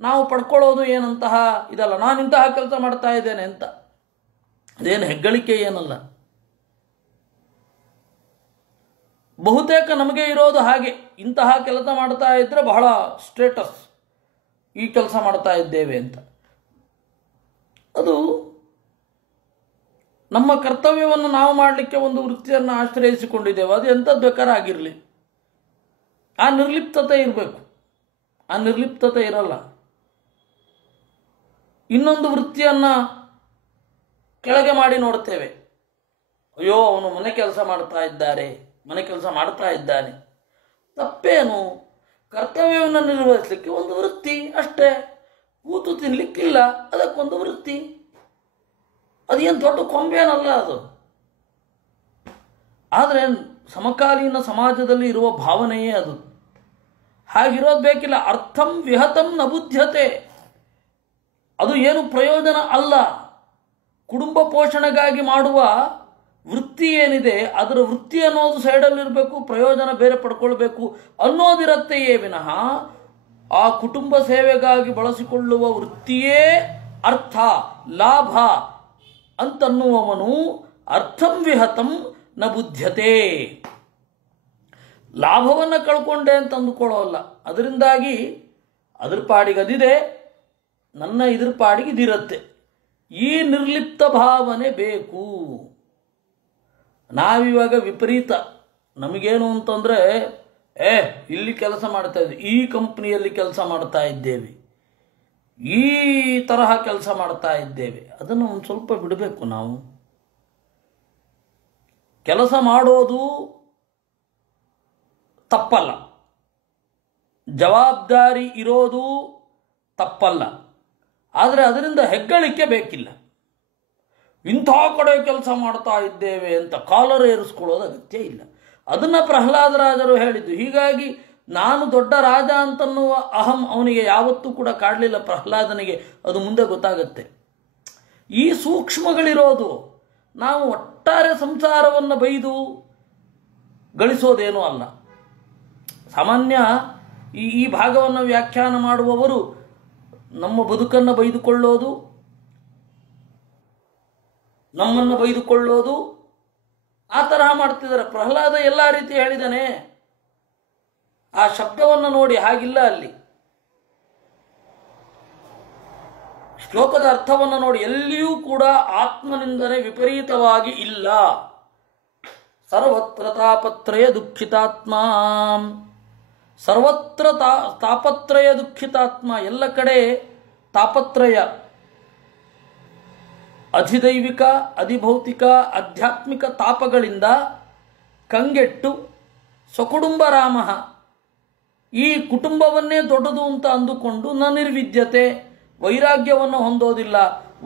ನಾವು ಪಡ್ಕೊಳ್ಳೋದು ಏನಂತಹ ಇದಲ್ಲ. ನಾನು ಇಂತಹ ಕೆಲಸ ಮಾಡ್ತಾ ಇದ್ದೇನೆ ಅಂತ, ಅದೇನು ಹೆಗ್ಗಳಿಕೆ ಏನಲ್ಲ. ಬಹುತೇಕ ನಮಗೆ ಇರೋದು ಹಾಗೆ, ಇಂತಹ ಕೆಲಸ ಮಾಡ್ತಾ ಇದ್ರೆ ಬಹಳ ಸ್ಟೇಟಸ್, ಈ ಕೆಲಸ ಮಾಡ್ತಾ ಇದ್ದೇವೆ ಅಂತ. ಅದು ನಮ್ಮ ಕರ್ತವ್ಯವನ್ನು ನಾವು ಮಾಡಲಿಕ್ಕೆ ಒಂದು ವೃತ್ತಿಯನ್ನು ಆಶ್ರಯಿಸಿಕೊಂಡಿದ್ದೇವೆ. ಅದು ಎಂಥದ್ದು ಬೇಕಾದ್ರೆ ಆಗಿರಲಿ, ಆ ನಿರ್ಲಿಪ್ತತೆ ಇರಬೇಕು. ಆ ನಿರ್ಲಿಪ್ತತೆ ಇರಲ್ಲ. ಇನ್ನೊಂದು ವೃತ್ತಿಯನ್ನು ಕೆಳಗೆ ಮಾಡಿ ನೋಡ್ತೇವೆ. ಅಯ್ಯೋ, ಅವನು ಮನೆ ಕೆಲಸ ಮಾಡ್ತಾ ಇದ್ದಾನೆ. ತಪ್ಪೇನು? ಕರ್ತವ್ಯವನ್ನು ನಿರ್ವಹಿಸಲಿಕ್ಕೆ ಒಂದು ವೃತ್ತಿ ಅಷ್ಟೇ. ಕೂತು ತಿನ್ನಲಿಕ್ಕಿಲ್ಲ, ಅದಕ್ಕೊಂದು ವೃತ್ತಿ. ಅದೇನು ದೊಡ್ಡ ಕೊಂಬೇನಲ್ಲ ಅದು. ಆದರೆ ಸಮಕಾಲೀನ ಸಮಾಜದಲ್ಲಿ ಇರುವ ಭಾವನೆಯೇ ಅದು. ಹಾಗಿರೋದು ಬೇಕಿಲ್ಲ. ಅರ್ಥಂ ವಿಹತಂ ನ ಬುದ್ಧ್ಯತೆ, ಅದು ಏನು ಪ್ರಯೋಜನ ಅಲ್ಲ. ಕುಟುಂಬ ಪೋಷಣೆಗಾಗಿ ಮಾಡುವ ವೃತ್ತಿ ಏನಿದೆ ಅದರ ವೃತ್ತಿ ಅನ್ನೋದು ಸೈಡಲ್ಲಿರಬೇಕು, ಪ್ರಯೋಜನ ಬೇರೆ ಪಡ್ಕೊಳ್ಬೇಕು ಅನ್ನೋದಿರತ್ತೆಯೇ ವಿನಃ ಆ ಕುಟುಂಬ ಸೇವೆಗಾಗಿ ಬಳಸಿಕೊಳ್ಳುವ ವೃತ್ತಿಯೇ ಅರ್ಥ, ಲಾಭ ಅಂತನ್ನುವವನು ಅರ್ಥಂ ವಿಹತಂ ನ ಬುದ್ಧ್ಯತೆ, ಲಾಭವನ್ನು ಕಳ್ಕೊಂಡೆ ಅಂತ ಅಂದುಕೊಳ್ಳೋಲ್ಲ. ಅದರಿಂದಾಗಿ ಅದ್ರ ಪಾಡಿಗೆ ಅದಿದೆ, ನನ್ನ ಇದ್ರ ಪಾಡಿಗೆ ಇದಿರುತ್ತೆ. ಈ ನಿರ್ಲಿಪ್ತ ಭಾವನೆ ಬೇಕು. ನಾವಿವಾಗ ವಿಪರೀತ, ನಮಗೇನು ಅಂತಂದರೆ ಇಲ್ಲಿ ಕೆಲಸ ಮಾಡ್ತಾ ಇದ್ದೀವಿ, ಈ ಕಂಪ್ನಿಯಲ್ಲಿ ಕೆಲಸ ಮಾಡ್ತಾ ಇದ್ದೇವೆ, ಈ ತರಹ ಕೆಲಸ ಮಾಡ್ತಾ ಇದ್ದೇವೆ. ಅದನ್ನು ಒಂದು ಸ್ವಲ್ಪ ಬಿಡಬೇಕು. ನಾವು ಕೆಲಸ ಮಾಡೋದು ತಪ್ಪಲ್ಲ, ಜವಾಬ್ದಾರಿ ಇರೋದು ತಪ್ಪಲ್ಲ. ಆದರೆ ಅದರಿಂದ ಹೆಗ್ಗಳಿಕೆ ಬೇಕಿಲ್ಲ. ಇಂಥ ಕಡೆ ಕೆಲಸ ಮಾಡ್ತಾ ಇದ್ದೇವೆ ಅಂತ ಕಾಲರ್ ಏರಿಸ್ಕೊಳ್ಳೋದು ಅಗತ್ಯ ಇಲ್ಲ. ಅದನ್ನು ಪ್ರಹ್ಲಾದರಾಜರು ಹೇಳಿದ್ದು. ಹೀಗಾಗಿ ನಾನು ದೊಡ್ಡ ರಾಜ ಅಂತನ್ನುವ ಅಹಂ ಅವನಿಗೆ ಯಾವತ್ತೂ ಕೂಡ ಕಾಡಲಿಲ್ಲ. ಪ್ರಹ್ಲಾದನಿಗೆ ಅದು ಮುಂದೆ ಗೊತ್ತಾಗುತ್ತೆ. ಈ ಸೂಕ್ಷ್ಮಗಳಿರೋದು. ನಾವು ಒಟ್ಟಾರೆ ಸಂಸಾರವನ್ನು ಬೈದು ಗಳಿಸೋದೇನೂ ಅಲ್ಲ. ಸಾಮಾನ್ಯ ಈ ಭಾಗವನ್ನು ವ್ಯಾಖ್ಯಾನ ಮಾಡುವವರು ನಮ್ಮ ಬದುಕನ್ನು ಬೈದುಕೊಳ್ಳೋದು, ನಮ್ಮನ್ನು ಬೈದುಕೊಳ್ಳೋದು, ಆ ತರಹ ಮಾಡ್ತಿದ್ದಾರೆ. ಪ್ರಹ್ಲಾದ ಎಲ್ಲ ರೀತಿ ಹೇಳಿದಾನೆ. ಆ ಶಬ್ದವನ್ನು ನೋಡಿ ಹಾಗಿಲ್ಲ ಅಲ್ಲಿ. ಶ್ಲೋಕದ ಅರ್ಥವನ್ನು ನೋಡಿ, ಎಲ್ಲಿಯೂ ಕೂಡ ಆತ್ಮನಿಂದನೆ ವಿಪರೀತವಾಗಿ ಇಲ್ಲ. ಸರ್ವತ್ರ ತಾಪತ್ರಯ ದುಃಖಿತಾತ್ಮ, ಸರ್ವತ್ರ ತಾಪತ್ರಯ ದುಃಖಿತಾತ್ಮ, ಎಲ್ಲ ಕಡೆ ತಾಪತ್ರಯ, ಅಧಿದೈವಿಕ, ಅಧಿಭೌತಿಕ, ಆಧ್ಯಾತ್ಮಿಕ ತಾಪಗಳಿಂದ ಕಂಗೆಟ್ಟು ಸ್ವಕುಟುಂಬ ರಾಮ, ಈ ಕುಟುಂಬವನ್ನೇ ದೊಡ್ಡದು ಅಂತ ಅಂದುಕೊಂಡು ನ ನಿರ್ವಿದ್ಯತೆ, ವೈರಾಗ್ಯವನ್ನು ಹೊಂದೋದಿಲ್ಲ.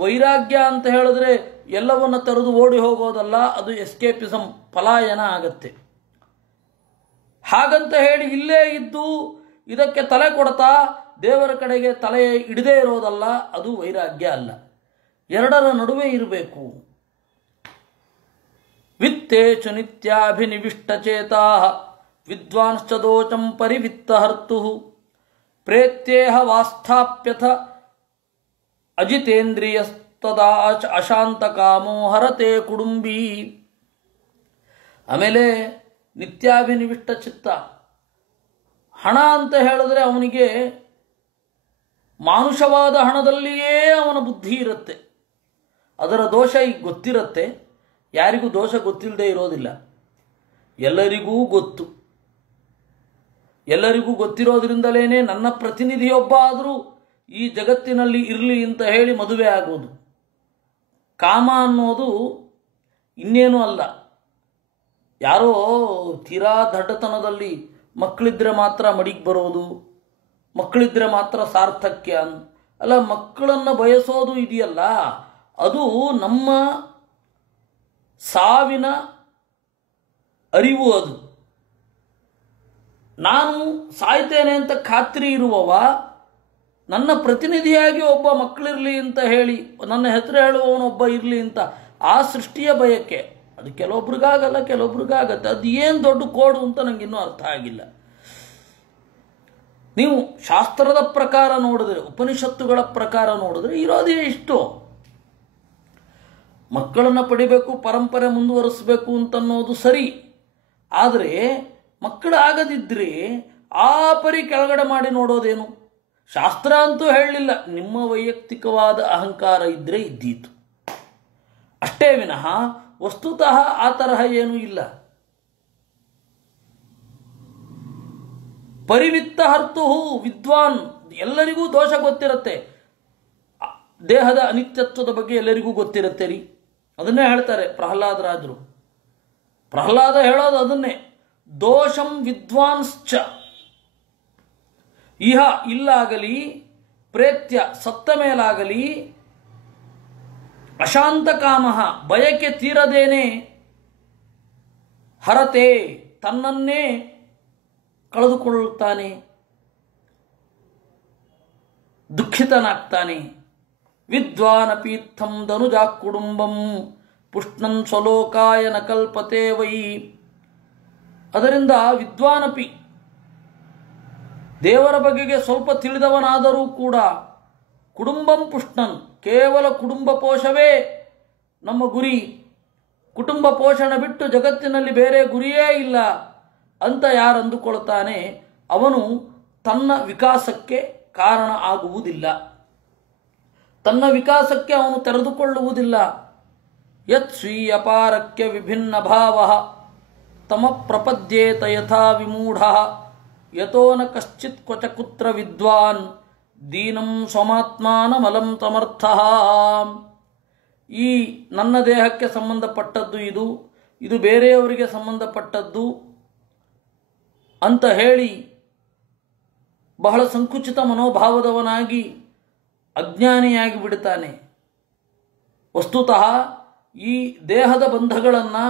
ವೈರಾಗ್ಯ ಅಂತ ಹೇಳಿದ್ರೆ ಎಲ್ಲವನ್ನ ತೊರೆದು ಓಡಿ ಹೋಗೋದಲ್ಲ, ಅದು ಎಸ್ಕೇಪಿಸಮ್, ಪಲಾಯನ ಆಗತ್ತೆ. ಹಾಗಂತ ಹೇಳಿ ಇಲ್ಲೇ ಇದ್ದು ಇದಕ್ಕೆ ತಲೆ ಕೊಡ್ತಾ ದೇವರ ಕಡೆಗೆ ತಲೆ ಇಡದೇ ಇರೋದಲ್ಲ, ಅದು ವೈರಾಗ್ಯ ಅಲ್ಲ. ಎರಡರ ನಡುವೆ ಇರಬೇಕು. ವಿತ್ತೇಚು ನಿತ್ಯಾಭಿನಿವಿಷ್ಟಚೇತಾ ವಿದ್ವಾಂಶ್ಚ ದೋಚಂ ಪರಿವಿತ್ತಹರ್ತು ಪ್ರೇತ್ಯೇಹ ವಾಸ್ಥಾಪ್ಯಥ ಅಜಿತೇಂದ್ರಿಯಸ್ತದಾ ಅಶಾಂತಕಾಮೋ ಹರತೆ ಕುಡುಂಬಿ. ಆಮೇಲೆ ನಿತ್ಯಾಭಿನಿವಿಷ್ಟ ಚಿತ್ತ, ಹಣ ಅಂತ ಹೇಳಿದ್ರೆ ಅವನಿಗೆ ಮಾನುಷವಾದ ಹಣದಲ್ಲಿಯೇ ಅವನ ಬುದ್ಧಿ ಇರುತ್ತೆ. ಅದರ ದೋಷ ಈಗ ಗೊತ್ತಿರುತ್ತೆ, ಯಾರಿಗೂ ದೋಷ ಗೊತ್ತಿಲ್ಲದೆ ಇರೋದಿಲ್ಲ, ಎಲ್ಲರಿಗೂ ಗೊತ್ತು. ಎಲ್ಲರಿಗೂ ಗೊತ್ತಿರೋದ್ರಿಂದಲೇ ನನ್ನ ಪ್ರತಿನಿಧಿಯೊಬ್ಬ ಆದರೂ ಈ ಜಗತ್ತಿನಲ್ಲಿ ಇರಲಿ ಅಂತ ಹೇಳಿ ಮದುವೆ ಆಗೋದು. ಕಾಮ ಅನ್ನೋದು ಇನ್ನೇನು ಅಲ್ಲ, ಯಾರೋ ತೀರಾ ದಡ್ಡತನದಲ್ಲಿ ಮಕ್ಕಳಿದ್ರೆ ಮಾತ್ರ ಮಡಿಗೆ ಬರೋದು, ಮಕ್ಕಳಿದ್ರೆ ಮಾತ್ರ ಸಾರ್ಥಕ್ಯ ಅಲ್ಲ. ಮಕ್ಕಳನ್ನು ಬಯಸೋದು ಇದೆಯಲ್ಲ, ಅದು ನಮ್ಮ ಸಾವಿನ ಅರಿವು. ಅದು ನಾನು ಸಾಯ್ತೇನೆ ಅಂತ ಖಾತ್ರಿ ಇರುವವ ನನ್ನ ಪ್ರತಿನಿಧಿಯಾಗಿ ಒಬ್ಬ ಮಕ್ಕಳಿರಲಿ ಅಂತ ಹೇಳಿ, ನನ್ನ ಹೆಸರು ಹೇಳುವವನೊಬ್ಬ ಇರಲಿ ಅಂತ ಆ ಸೃಷ್ಟಿಯ ಬಯಕೆ. ಅದು ಕೆಲವೊಬ್ರಿಗಾಗಲ್ಲ, ಕೆಲವೊಬ್ರಿಗಾಗತ್ತೆ. ಅದು ಏನು ದೊಡ್ಡ ಕೋಡು ಅಂತ ನನಗಿನ್ನೂ ಅರ್ಥ ಆಗಿಲ್ಲ. ನೀವು ಶಾಸ್ತ್ರದ ಪ್ರಕಾರ ನೋಡಿದ್ರೆ, ಉಪನಿಷತ್ತುಗಳ ಪ್ರಕಾರ ನೋಡಿದ್ರೆ ಇರೋದೇ ಇಷ್ಟು. ಮಕ್ಕಳನ್ನು ಪಡಿಬೇಕು, ಪರಂಪರೆ ಮುಂದುವರಿಸಬೇಕು ಅಂತನ್ನೋದು ಸರಿ. ಆದರೆ ಮಕ್ಕಳಾಗದಿದ್ದರೆ ಆ ಪರಿ ಕೆಳಗಡೆ ಮಾಡಿ ನೋಡೋದೇನು? ಶಾಸ್ತ್ರ ಅಂತೂ ಹೇಳಲಿಲ್ಲ, ನಿಮ್ಮ ವೈಯಕ್ತಿಕವಾದ ಅಹಂಕಾರ ಇದ್ದರೆ ಇದ್ದೀತು ಅಷ್ಟೇ ವಿನಃ ವಸ್ತುತಃ ಆ ತರಹ ಏನೂ ಇಲ್ಲ. ಪರಿವಿತ್ತ ಹರ್ತು ವಿದ್ವಾನ್, ಎಲ್ಲರಿಗೂ ದೋಷ ಗೊತ್ತಿರುತ್ತೆ. ದೇಹದ ಅನಿತ್ಯತ್ವದ ಬಗ್ಗೆ ಎಲ್ಲರಿಗೂ ಗೊತ್ತಿರುತ್ತೆ ರೀ. ಅದನ್ನೇ ಹೇಳ್ತಾರೆ ಪ್ರಹ್ಲಾದರಾಜರು. ಪ್ರಹ್ಲಾದ ಹೇಳೋದು ಅದನ್ನೇ, ದೋಷಂ ವಿದ್ವಾಂಶ್ಚ ಇಹ, ಇಲ್ಲಾಗಲಿ, ಪ್ರೇತ್ಯ ಸತ್ತ ಮೇಲಾಗಲಿ, ಅಶಾಂತ ಕಾಮ ಬಯಕೆ ತೀರದೇನೆ, ಹರತೆ ತನ್ನನ್ನೇ ಕಳೆದುಕೊಳ್ಳುತ್ತಾನೆ, ದುಃಖಿತನಾಗ್ತಾನೆ. ವಿದ್ವಾನಪೀರ್ಥಂ ಧನುಜಾ ಕುಡುಂಬಂ ಪುಷ್ಣನ್ ಸ್ವಲೋಕಾಯ ನ ಕಲ್ಪತೆ ವೈ. ಅದರಿಂದ ವಿದ್ವಾನಪಿ, ದೇವರ ಬಗೆಗೆ ಸ್ವಲ್ಪ ತಿಳಿದವನಾದರೂ ಕೂಡ, ಕುಟುಂಬಂ ಪುಷ್ಣನ್, ಕೇವಲ ಕುಟುಂಬ ಪೋಷವೇ ನಮ್ಮ ಗುರಿ, ಕುಟುಂಬ ಪೋಷಣೆ ಬಿಟ್ಟು ಜಗತ್ತಿನಲ್ಲಿ ಬೇರೆ ಗುರಿಯೇ ಇಲ್ಲ ಅಂತ ಯಾರು ಅಂದುಕೊಳ್ತಾನೆ ಅವನು ತನ್ನ ವಿಕಾಸಕ್ಕೆ ಕಾರಣ ಆಗುವುದಿಲ್ಲ, ತನ್ನ ವಿಕಾಸಕ್ಕೆ ಅವನು ತೆರೆದುಕೊಳ್ಳುವುದಿಲ್ಲ. ಯತ್ ಸ್ವೀಯ ಪಾರಕ್ಯ ವಿಭಿನ್ನ ಭಾವ ತಮ ಪ್ರಪದ್ಯೇತ ಯಥಾ ವಿಮೂಢ ಯತೋ ನ ಕಶ್ಚಿತ್ ಕ್ವಚ ಕುತ್ರ ವಿದ್ವಾನ್ ದೀನಂ ಸ್ವಮಾತ್ಮಾನಮಲಂ ಸಮರ್ಥ. ಈ ನನ್ನ ದೇಹಕ್ಕೆ ಸಂಬಂಧಪಟ್ಟದ್ದು ಇದು, ಇದು ಬೇರೆಯವರಿಗೆ ಸಂಬಂಧಪಟ್ಟದ್ದು ಅಂತ ಹೇಳಿ ಬಹಳ ಸಂಕುಚಿತ ಮನೋಭಾವದವನಾಗಿ ಅಜ್ಞಾನಿಯಾಗಿ ಬಿಡುತ್ತಾನೆ. ವಸ್ತುತಃ ಈ ದೇಹದ ಬಂಧಗಳನ್ನು,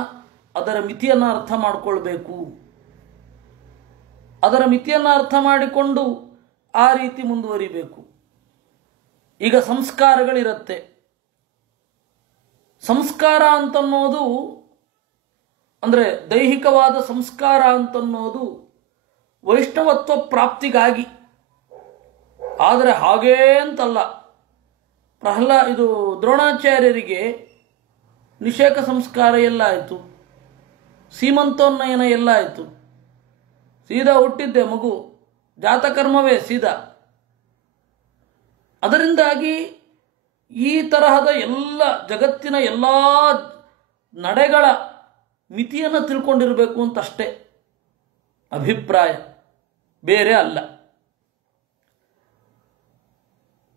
ಅದರ ಮಿತಿಯನ್ನು ಅರ್ಥ ಮಾಡಿಕೊಳ್ಬೇಕು. ಅದರ ಮಿತಿಯನ್ನು ಅರ್ಥ ಮಾಡಿಕೊಂಡು ಆ ರೀತಿ ಮುಂದುವರಿಬೇಕು. ಈಗ ಸಂಸ್ಕಾರಗಳಿರುತ್ತೆ. ಸಂಸ್ಕಾರ ಅಂತನ್ನೋದು ಅಂದರೆ ದೈಹಿಕವಾದ ಸಂಸ್ಕಾರ ಅಂತನ್ನೋದು ವೈಷ್ಣವತ್ವ ಪ್ರಾಪ್ತಿಗಾಗಿ. ಆದರೆ ಹಾಗೇ ಅಂತಲ್ಲ. ಇದು ದ್ರೋಣಾಚಾರ್ಯರಿಗೆ ನಿಷೇಕ ಸಂಸ್ಕಾರ ಎಲ್ಲ ಆಯಿತು, ಸೀಮಂತೋನ್ನಯನ ಎಲ್ಲ ಆಯಿತು. ಸೀದಾ ಹುಟ್ಟಿದ್ದೆ ಮಗು, ಜಾತಕರ್ಮವೇ ಸೀದಾ. ಅದರಿಂದಾಗಿ ಈ ತರಹದ ಎಲ್ಲ ಜಗತ್ತಿನ ಎಲ್ಲ ನಡೆಗಳ ಮಿತಿಯನ್ನು ತಿಳ್ಕೊಂಡಿರಬೇಕು ಅಂತಷ್ಟೇ ಅಭಿಪ್ರಾಯ, ಬೇರೆ ಅಲ್ಲ.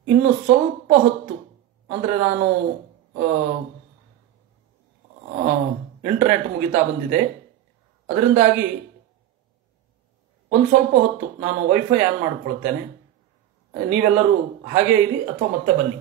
ಇನ್ನು ಸ್ವಲ್ಪ ಹೊತ್ತು ಅಂದರೆ ನಾನು ಇಂಟರ್ನೆಟ್ ಮುಗಿತಾ ಬಂದಿದೆ, ಅದರಿಂದಾಗಿ ಒಂದು ಸ್ವಲ್ಪ ಹೊತ್ತು ನಾನು ವೈಫೈ ಆನ್ ಮಾಡಿಕೊಳ್ತೇನೆ. ನೀವೆಲ್ಲರೂ ಹಾಗೇ ಇರಿ ಅಥವಾ ಮತ್ತೆ ಬನ್ನಿ.